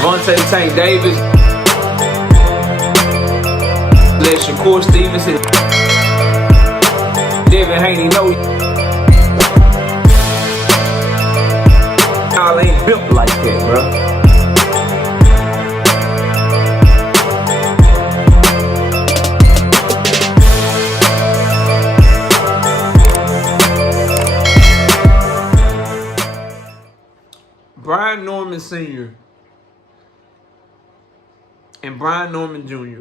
Devontae Tank Davis. Let Shakur Stevenson. Devin Haney know y'all ain't built like that, bro. Brian Norman Sr. and Brian Norman Jr.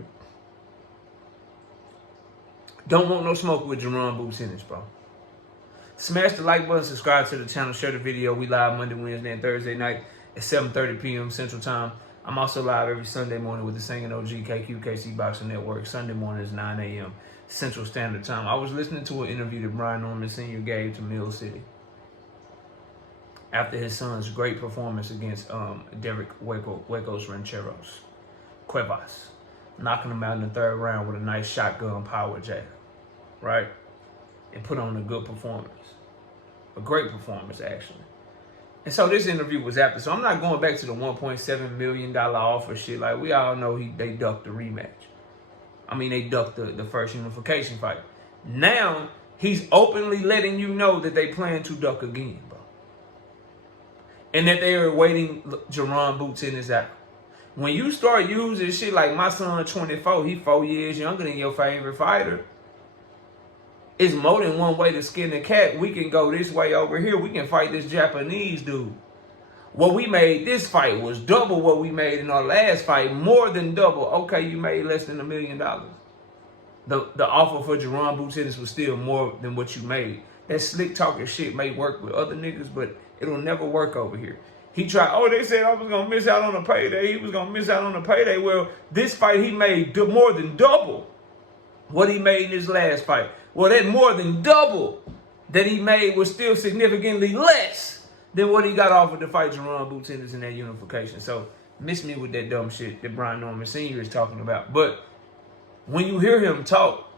don't want no smoke with Jaron Boots Ennis, bro. Smash the like button, subscribe to the channel, share the video. We live Monday, Wednesday, and Thursday night at 7:30 p.m. Central Time. I'm also live every Sunday morning with the Singing OG KQKC Boxing Network. Sunday morning is 9 a.m. Central Standard Time. I was listening to an interview that Brian Norman Sr. gave to Mill City after his son's great performance against Derek Huecos Rancheros Cuevas, knocking him out in the third round with a nice shotgun power jab, right? And put on a good performance. A great performance, actually. And so this interview was after. So I'm not going back to the $1.7 million offer shit. Like, we all know they ducked the rematch. I mean, they ducked the first unification fight. Now, he's openly letting you know that they plan to duck again, bro. And that they are waiting Jaron Boots Ennis out. When you start using shit like my son 24, he 4 years younger than your favorite fighter. It's more than one way to skin a cat. We can go this way over here. We can fight this Japanese dude. What we made this fight was double what we made in our last fight. More than double. Okay, you made less than $1 million. The offer for Jaron Boots Ennis was still more than what you made. That slick talking shit may work with other niggas, but it'll never work over here. He tried, they said I was going to miss out on a payday. He was going to miss out on a payday. Well, this fight he made more than double what he made in his last fight. Well, that more than double that he made was still significantly less than what he got offered to fight Jaron Boots Ennis in that unification. So, miss me with that dumb shit that Brian Norman Sr. is talking about. But when you hear him talk,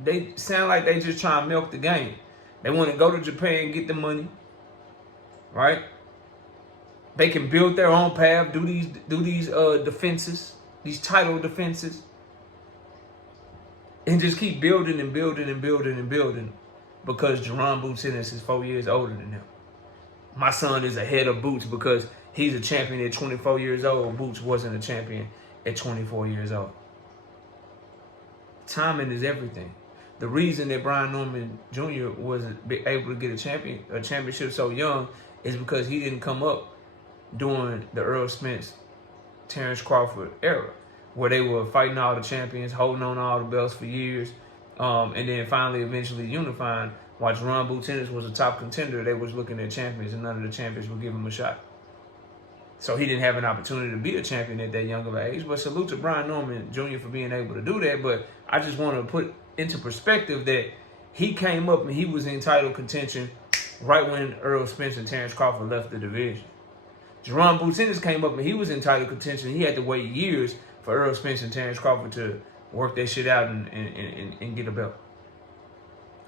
they sound like they just trying to milk the game. They want to go to Japan and get the money, right? They can build their own path, do these defenses, these title defenses, and just keep building and building and building and building because Jaron Boots Ennis is 4 years older than them. My son is ahead of Boots because he's a champion at 24 years old. Boots wasn't a champion at 24 years old. Timing is everything. The reason that Brian Norman Jr. wasn't able to get a championship so young is because he didn't come up during the Earl Spence, Terrence Crawford era, where they were fighting all the champions, holding on all the belts for years, and then finally eventually unifying. While Jaron Boots Ennis was a top contender, they was looking at champions, and none of the champions would give him a shot. So he didn't have an opportunity to be a champion at that young of an age. But salute to Brian Norman Jr. for being able to do that. But I just want to put into perspective that he came up and he was in title contention right when Earl Spence and Terrence Crawford left the division. Jaron Boots Ennis came up and he was in title contention. He had to wait years for Earl Spence and Terrence Crawford to work that shit out and get a belt.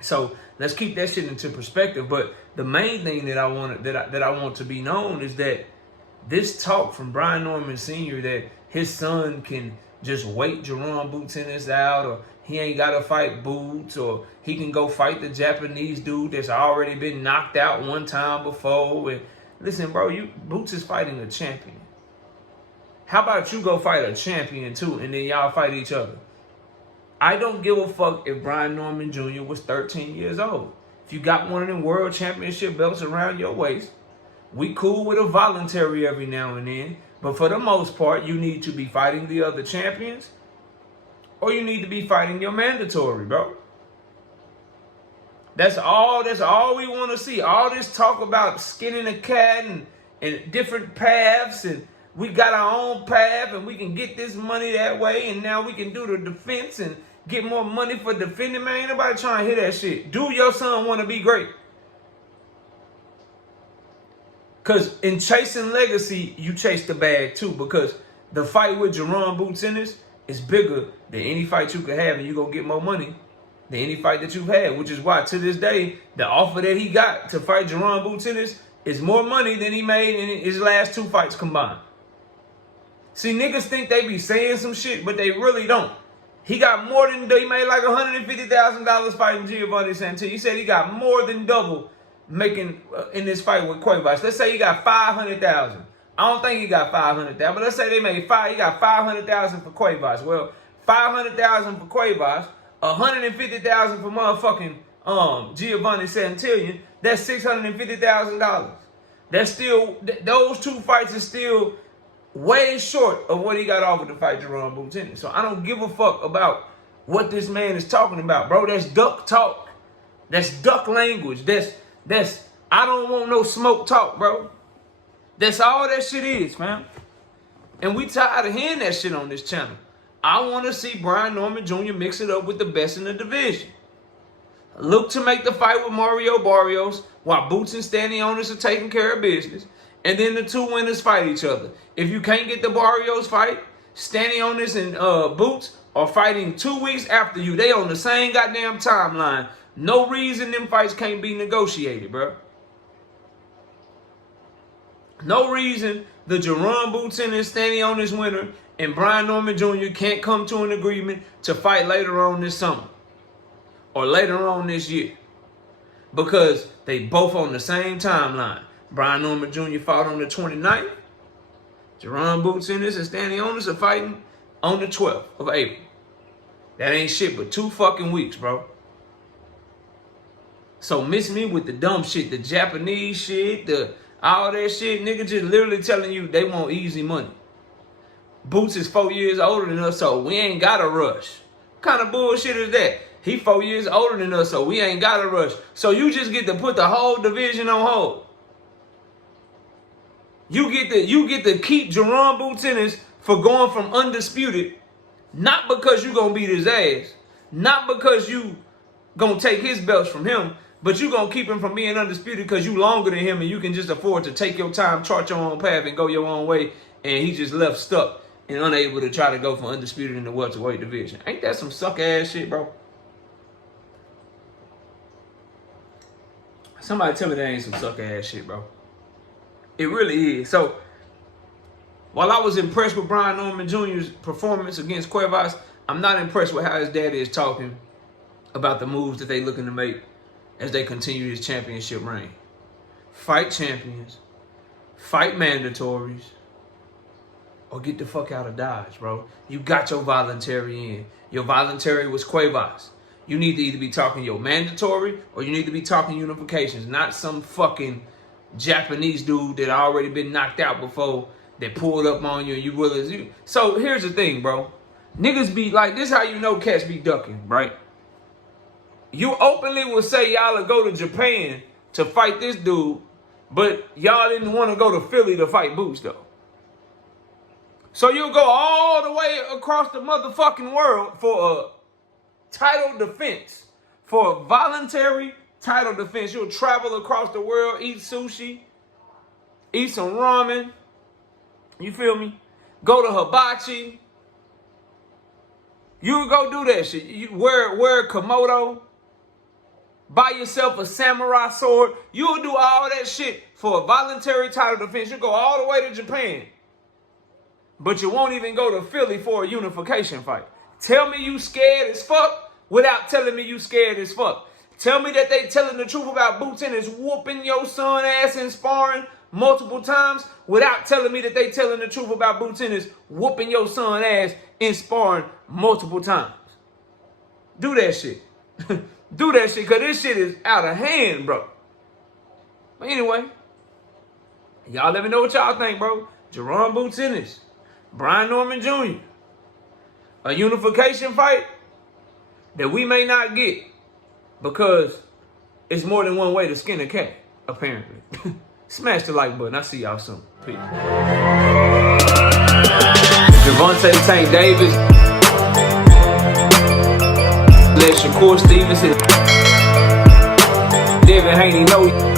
So let's keep that shit into perspective. But the main thing that I want to be known is that this talk from Brian Norman Sr. that his son can just wait Jaron Boots Ennis out, or he ain't got to fight Boots, or he can go fight the Japanese dude that's already been knocked out one time before. And listen, bro, Boots is fighting a champion. How about you go fight a champion too, and then y'all fight each other? I don't give a fuck if Brian Norman Jr. was 13 years old. If you got one of them world championship belts around your waist, we cool with a voluntary every now and then. But for the most part, you need to be fighting the other champions, or you need to be fighting your mandatory, bro. That's all we want to see. All this talk about skinning a cat and different paths, and we got our own path and we can get this money that way, and now we can do the defense and get more money for defending. Man, ain't nobody trying to hear that shit. Do your son want to be great? Because in chasing legacy, you chase the bag too. Because the fight with Jaron Boots Ennis is bigger than any fight you could have, and you're going to get more money than any fight that you've had. Which is why, to this day, the offer that he got to fight Jaron Boots Ennis is more money than he made in his last two fights combined. See, niggas think they be saying some shit, but they really don't. He got more than, he made like $150,000 fighting Giovanni Santilli. He said he got more than double making in this fight with Cuevas. Let's say he got 500,000. I don't think he got 500,000, but let's say they made he got 500,000 for Cuevas. Well, 500,000 for Cuevas, 150,000 for motherfucking Giovanni Santilli. That's $650,000. That's still, those two fights are still way short of what he got offered to fight Jaron Boots Ennis. So I don't give a fuck about what this man is talking about, bro. That's duck talk. That's duck language. That's I don't want no smoke talk, bro. That's all that shit is, man. And we tired of hearing that shit on this channel. I want to see Brian Norman Jr. mix it up with the best in the division. Look to make the fight with Mario Barrios while Boots and Stanley Ennis are taking care of business. And then the two winners fight each other. If you can't get the Barrios fight, Stanley Ennis and Boots are fighting 2 weeks after you. They on the same goddamn timeline. No reason them fights can't be negotiated, bro. No reason the Jaron Boots Ennis, Stanley Ennis winner and Brian Norman Jr. can't come to an agreement to fight later on this summer. Or later on this year. Because they both on the same timeline. Brian Norman Jr. fought on the 29th. Jaron Boots Ennis and Stanley Ennis are fighting on the 12th of April. That ain't shit but 2 fucking weeks, bro. So miss me with the dumb shit, the Japanese shit, all that shit. Nigga just literally telling you they want easy money. Boots is 4 years older than us, so we ain't got to rush. What kind of bullshit is that? He 4 years older than us, so we ain't got to rush. So you just get to put the whole division on hold. You get to keep Jaron Boots Ennis for going from undisputed, not because you gonna beat his ass, not because you gonna take his belts from him, but you gonna keep him from being undisputed because you longer than him and you can just afford to take your time, chart your own path, and go your own way, and he just left stuck and unable to try to go for undisputed in the welterweight division. Ain't that some suck ass shit, bro? Somebody tell me that ain't some suck ass shit, bro. It really is. So, while I was impressed with Brian Norman Jr.'s performance against Cuevas, I'm not impressed with how his daddy is talking about the moves that they looking to make as they continue this championship reign. Fight champions, fight mandatories, or get the fuck out of Dodge, bro. You got your voluntary in. Your voluntary was Cuevas. You need to either be talking your mandatory or you need to be talking unifications, not some fucking Japanese dude that already been knocked out before that pulled up on you and you realize you. So here's the thing, bro. Niggas be like, this how you know cats be ducking, right? You openly will say y'all will go to Japan to fight this dude, but y'all didn't want to go to Philly to fight Boots, though. So you'll go all the way across the motherfucking world for a title defense, for a voluntary title defense. You'll travel across the world, eat sushi, eat some ramen, you feel me? Go to hibachi. You go do that shit. You wear a Komodo, buy yourself a samurai sword. You'll do all that shit for a voluntary title defense. You go all the way to Japan, but you won't even go to Philly for a unification fight. Tell me you scared as fuck without telling me you scared as fuck. Tell me that they telling the truth about Boots Ennis whooping your son ass in sparring multiple times without telling me that they telling the truth about Boots Ennis whooping your son ass in sparring multiple times. Do that shit. Do that shit, because this shit is out of hand, bro. But anyway, y'all let me know what y'all think, bro. Jaron Boots Ennis, Brian Norman Jr. A unification fight that we may not get because it's more than one way to skin a cat, apparently. Smash the like button. I'll see y'all soon. Peace. Javante Tank Davis. Let Shakur Stevenson. Devin Haney know.